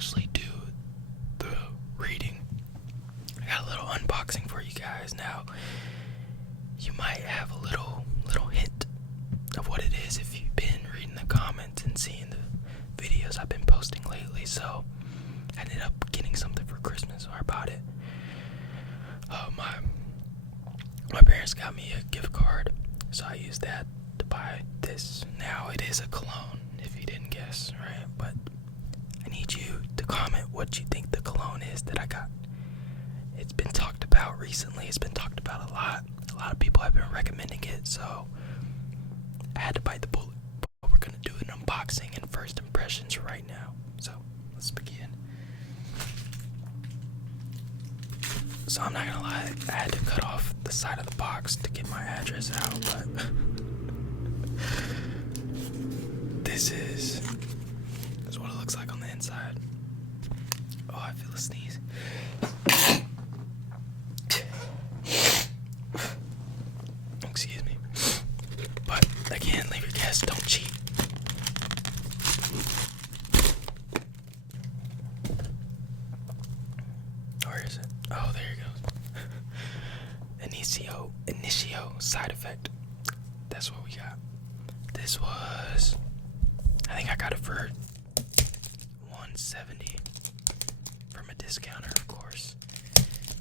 actually do the reading. I got a little unboxing for you guys now. You might have a little hint of what it is if you've been reading the comments and seeing the videos I've been posting lately. So I ended up getting something for Christmas, or I bought it. My parents got me a gift card, so I used that to buy this. Now it is a cologne, if you didn't guess, right? But I need you to comment what you think the cologne is that I got. It's been talked about recently. It's been talked about a lot. A lot of people have been recommending it, so I had to bite the bullet. But we're gonna do an unboxing and first impressions right now. So let's begin. So I'm not gonna lie, I had to cut off the side of the box to get my address out, but this is what it looks like on the inside. Oh, I feel a sneeze. Excuse me. But again, leave your guess, don't cheat. Where is it? Oh, there it goes. Initio side effect. That's what we got. This was, I think I got it for $170 from a discounter, of course.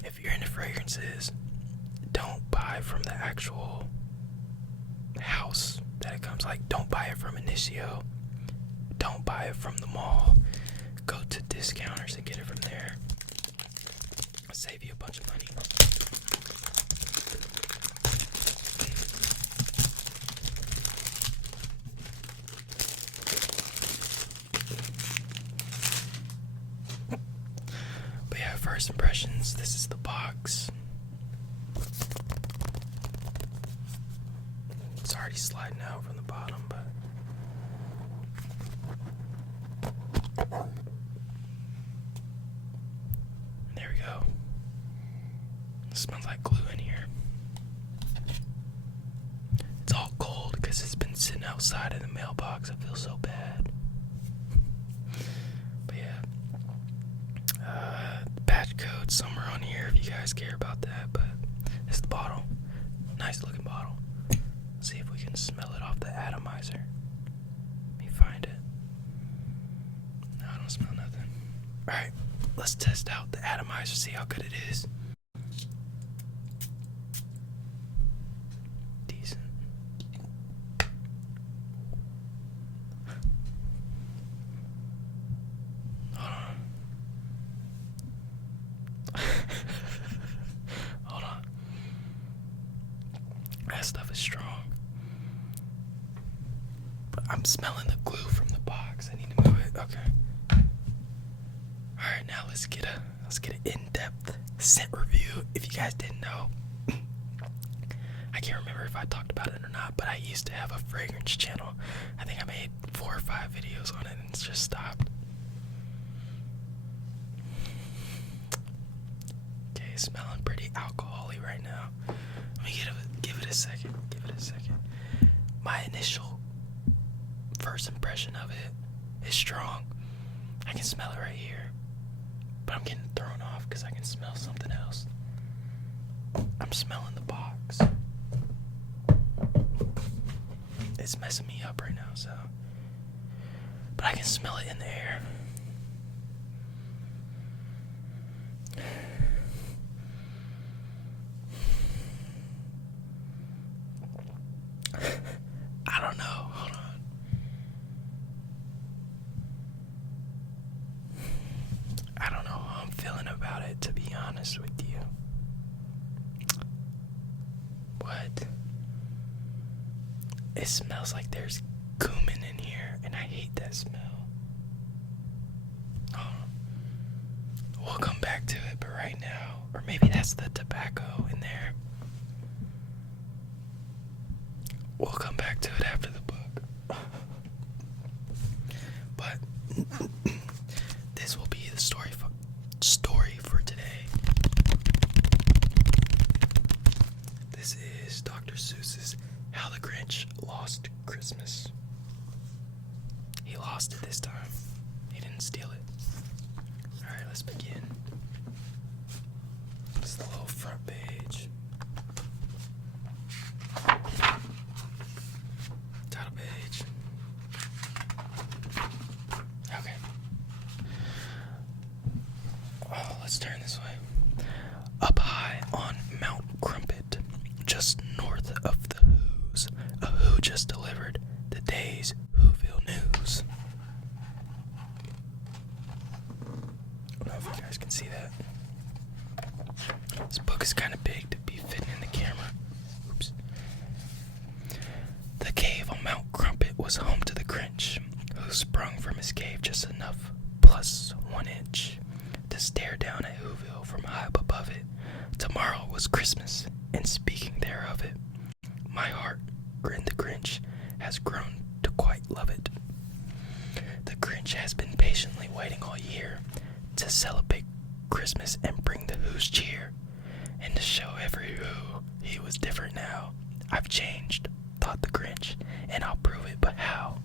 If you're into fragrances, don't buy from the actual house that it comes. Like, don't buy it from Initio. Don't buy it from the mall. Go to discounters and get it from there. It'll save you a bunch of money. But yeah, first impressions, this is the box. It's already sliding out from the bottom, but there we go. It smells like glue in here. It's all cold because it's been sitting outside in the mailbox. I feel so bad. But yeah, batch code somewhere on here if you guys care about that. But this is the bottle. Nice looking bottle. See if we can smell it off the atomizer. Let me find it. No, I don't smell nothing. Alright, let's test out the atomizer, see how good it is. Decent. Hold on. Hold on. That stuff is strong. But I'm smelling the glue from the box. I need to move it. Okay. Alright, now let's get an in-depth scent review. If you guys didn't know, I can't remember if I talked about it or not, but I used to have a fragrance channel. I think I made 4 or 5 videos on it and it's just stopped. Okay, it's smelling pretty alcohol-y right now. Let me give it a second. My initial first impression of it is strong. I can smell it right here, but I'm getting thrown off because I can smell something else. I'm smelling the box. It's messing me up right now, so. But I can smell it in the air. I don't know. Hold on. I don't know how I'm feeling about it, to be honest with you. What? It smells like there's cumin in here, and I hate that smell. Oh. We'll come back to it, but right now, or maybe that's the tobacco in there. We'll come back to it after the book. But this will be the story for today. This is Dr. Seuss's How the Grinch Lost Christmas. He lost it this time. He didn't steal it. front page. Title page. Okay. Oh, let's turn this way. Up high on Mount Crumpet, just north of the Who's, a Who just delivered the day's Whoville news. I don't know if you guys can see that. This book is kind of big to be fitting in the camera. Oops. The cave on Mount Crumpet was home to the Grinch, who sprung from his cave just enough, plus 1 inch, to stare down at Whoville from high up above it. Tomorrow was Christmas, and speaking thereof it, my heart, grinned the Grinch, has grown to quite love it. The Grinch has been patiently waiting all year to celebrate Christmas and bring the Who's cheer, and to show every Who he was different now. I've changed, thought the Grinch, and I'll prove it, but how?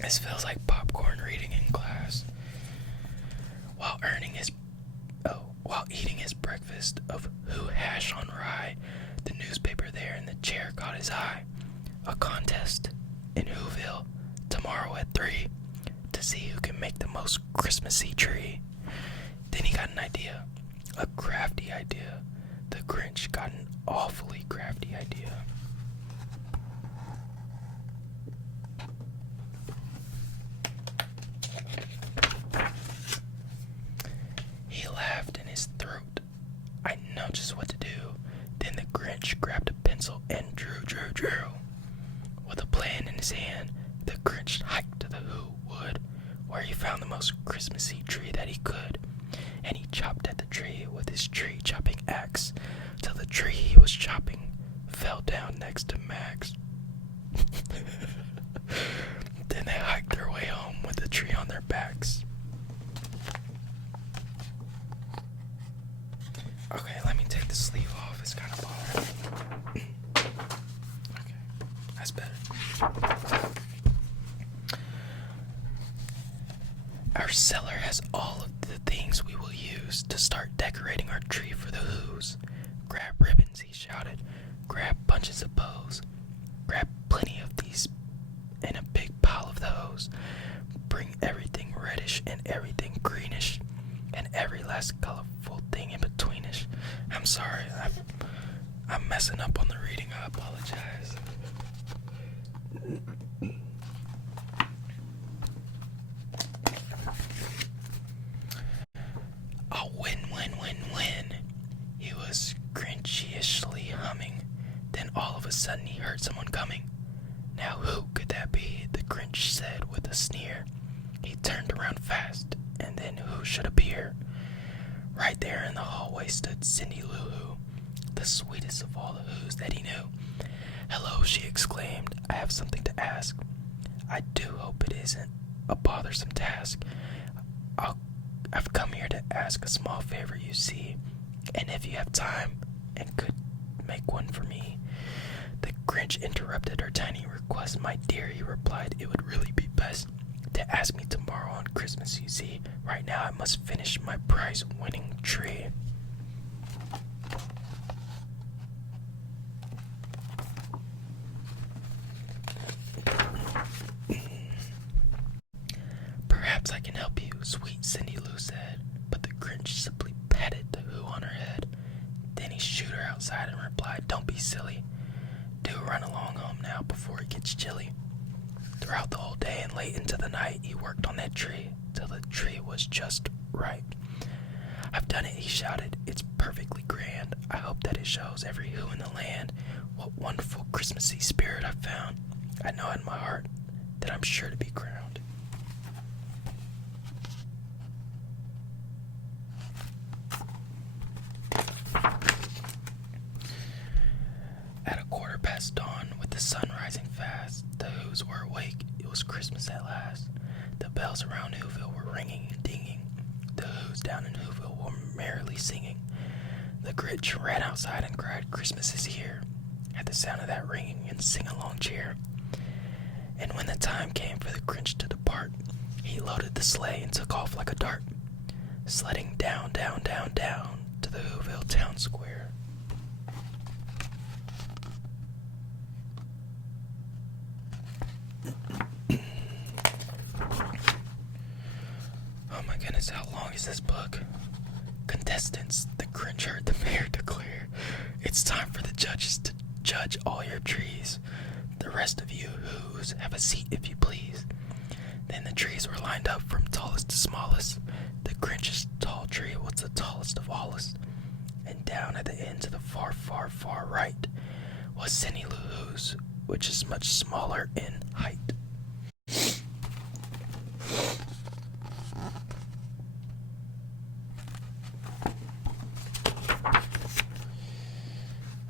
This feels like popcorn reading in class. While eating his breakfast of Who hash on rye, the newspaper there in the chair caught his eye. A contest in Whoville tomorrow at 3 to see who can make the most Christmassy tree. Then he got an idea, a crafty idea. The Grinch got an awfully crafty idea. He laughed in his throat. I know just what to do. Then the Grinch grabbed a pencil and drew. With a plan in his hand, the Grinch hiked to the Who wood, where he found the most Christmassy tree that he could. And he chopped at the tree with his tree chopping axe, till the tree he was chopping fell down next to Max. Then they hiked their way home with the tree on their backs. Okay, let me take the sleeve off. It's kind of bothering me. Okay, that's better. Our cellar has all of the things we will use to start decorating our tree for the Who's. Grab ribbons, he shouted. Grab bunches of bows. Grab plenty of these in a big pile of those. Bring everything reddish and everything greenish, and every last colorful thing in betweenish. I'm sorry, I'm messing up on the reading. I apologize. Oh, win. He was grinchishly humming. Then all of a sudden he heard someone coming. Now who could that be? The Grinch said with a sneer. He turned around fast, and then who should appear? Right there in the hallway stood Cindy Lou Who, the sweetest of all the Who's that he knew. Hello, she exclaimed. I have something to ask. I do hope it isn't a bothersome task. I've come here to ask a small favor, you see, and if you have time and could make one for me. The Grinch interrupted her tiny request. My dear, he replied, it would really be best to ask me tomorrow on Christmas, you see. Right now I must finish my prize-winning tree. Perhaps I can help you, sweet Cindy Lou said, but the Grinch simply patted the Who on her head. Then he shooed her outside and replied, don't be silly. Do run along home now before it gets chilly. Throughout the whole day and late into the night, he worked on that tree till the tree was just right. I've done it, he shouted. It's perfectly grand. I hope that it shows every Who in the land what wonderful Christmassy spirit I've found. I know in my heart that I'm sure to be crowned. At 1:15 dawn, with the sun rising fast, the Who's were awake. It was Christmas at last. The bells around Whoville were ringing and dinging. The Who's down in Whoville were merrily singing. The Grinch ran outside and cried, Christmas is here, at the sound of that ringing and sing-along cheer. And when the time came for the Grinch to depart, He loaded the sleigh and took off like a dart, sledding down, down, down, down to the Whoville town square. Oh my goodness, how long is this book? Contestants, the Grinch heard the mayor declare, "It's time for the judges to judge all your trees. The rest of you who's have a seat if you please." Then the trees were lined up from tallest to smallest. The Grinch's tall tree was the tallest of allest. And down at the end to the far, far, far right was Cindy Lou Who's, which is much smaller in height.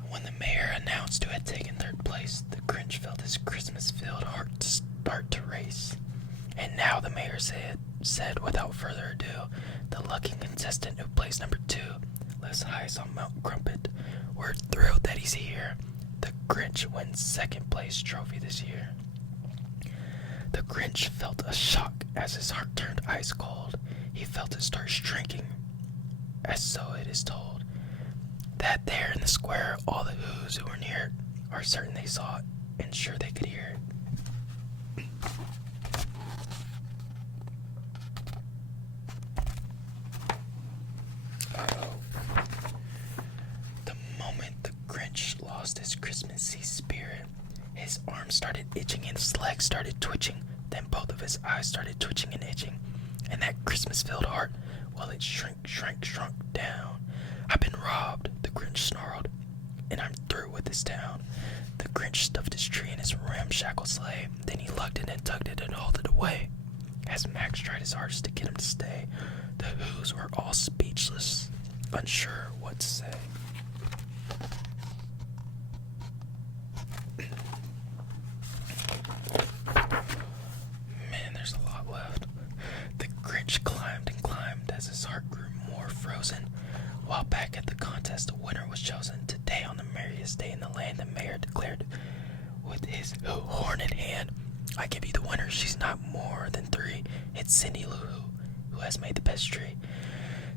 When the mayor announced who had taken third place, the Grinch felt his Christmas-filled heart to start to race. And now the mayor said without further ado, the lucky contestant who placed number 2 lives highest on Mount Crumpet. We're thrilled that he's here. The Grinch wins second place trophy this year. The Grinch felt a shock as his heart turned ice cold. He felt it start shrinking, as so it is told, that there in the square all the Who's who were near it are certain they saw it and sure they could hear it. The moment the Grinch lost his Christmassy spirit, his arms started itching and his legs started twitching. Then both of his eyes started twitching and itching. And that Christmas-filled heart, well, it shrunk down. "I've been robbed," the Grinch snarled, "and I'm through with this town." The Grinch stuffed his tree in his ramshackle sleigh. Then he lugged it and tugged it and hauled it away. As Max tried his hardest to get him to stay, the Who's were all speechless, unsure what to say. Man, there's a lot left. The Grinch climbed and climbed as his heart grew more frozen. While back at the contest, a winner was chosen. Today, on the merriest day in the land, the mayor declared with his horn in hand, "I give you the winner. She's not more than 3. It's Cindy Lou who has made the best tree."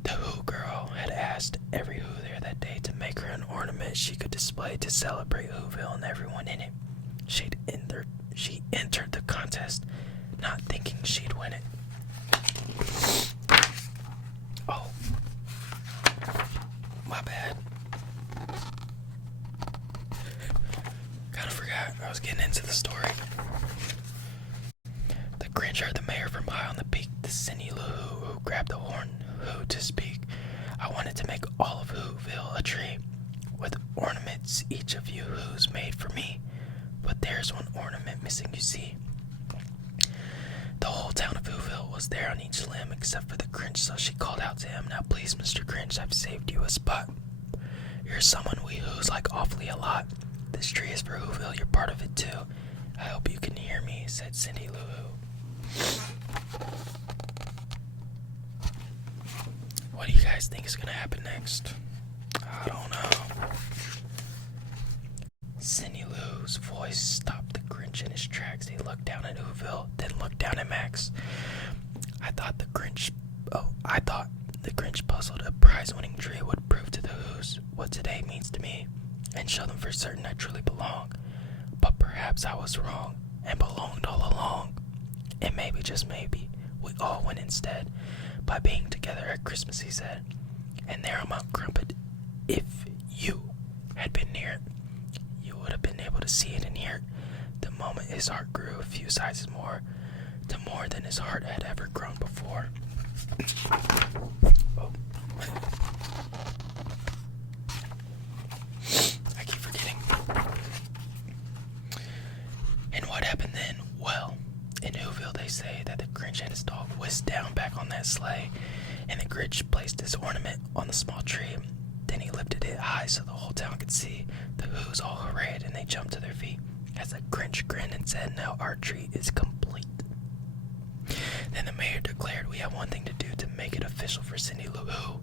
The Who girl had asked every Who there that day to make her an ornament she could display to celebrate Whoville and everyone in it. She entered the contest, not thinking she'd win it. Oh, my bad. Kinda forgot I was getting into the story. The Grinch heard the mayor from high on the peak, the Cindy Lou who grabbed the horn Who to speak. "I wanted to make all of Whoville a tree, with ornaments each of you Who's made for me. But there's one ornament missing, you see." The whole town of Whoville was there on each limb except for the Grinch, so she called out to him, "Now please, Mr. Grinch, I've saved you a spot. You're someone we Who's like awfully a lot. This tree is for Whoville, you're part of it too. I hope you can hear me," said Cindy Lou Who. What do you guys think is gonna happen next? I don't know. Cindy Lou's voice stopped the Grinch in his tracks. He looked down at Whoville, then looked down at Max. I thought the Grinch puzzled a prize-winning tree would prove to the Who's what today means to me, and show them for certain I truly belong. But perhaps I was wrong, and belonged all along. And maybe, just maybe, we all win instead, by being together at Christmas, he said. And there on Mount Crumpet, if you had been near it, you would have been able to see it and hear it. The moment his heart grew a few sizes more, to more than his heart had ever grown before. Oh. I keep forgetting. And what happened then? Well, in Whoville they say that the Grinch and his dog whisked down back on that sleigh, and the Grinch placed his ornament on the small tree. Then he lifted it high so the whole town could see. The Who's all hooray and they jumped to their feet as the Grinch grinned and said, "Now our tree is complete." Then the mayor declared, "We have one thing to do to make it official for Cindy Lou Who.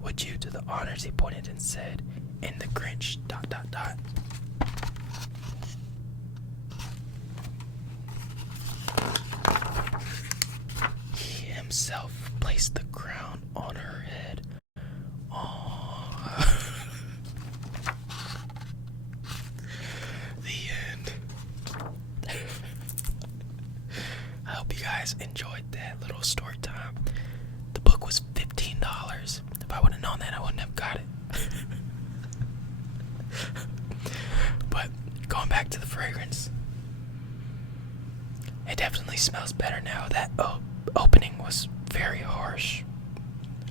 Would you do the honors?" He pointed and said, "And the Grinch ... enjoyed that little story time. The book was $15. If I would have known that, I wouldn't have got it. But going back to the fragrance, it definitely smells better now. That opening was very harsh.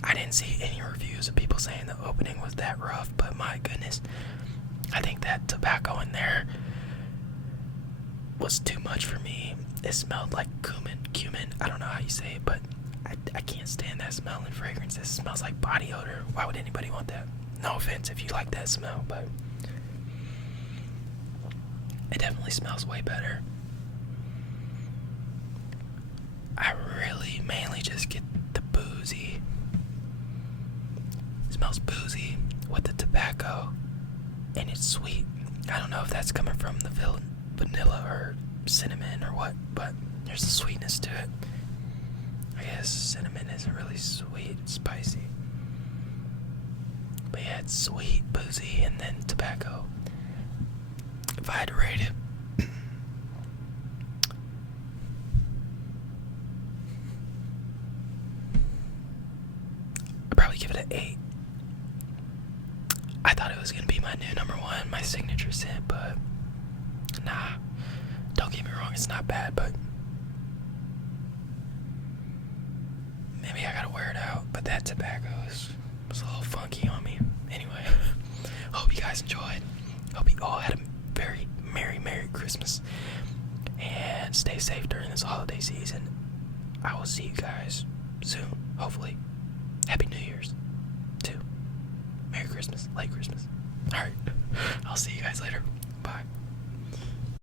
I didn't see any reviews of people saying the opening was that rough, but my goodness, I think that tobacco in there was too much for me. It smelled like cumin. I don't know how you say it, but I can't stand that smell in fragrance. It smells like body odor. Why would anybody want that? No offense if you like that smell, but it definitely smells way better. I really mainly just get the boozy. It smells boozy with the tobacco, and it's sweet. I don't know if that's coming from the vanilla or cinnamon or what, but there's a sweetness to it. I guess cinnamon isn't really sweet, it's spicy. But yeah, it's sweet, boozy, and then tobacco. If I had to rate it, I'd probably give it an 8. I thought it was going to be my new number 1, my signature scent, but nah. Don't get me wrong, it's not bad, but maybe I gotta wear it out. But that tobacco was a little funky on me. Anyway, hope you guys enjoyed. Hope you all had a very Merry Christmas. And stay safe during this holiday season. I will see you guys soon, hopefully. Happy New Year's, too. Merry Christmas, late Christmas. Alright, I'll see you guys later. Bye.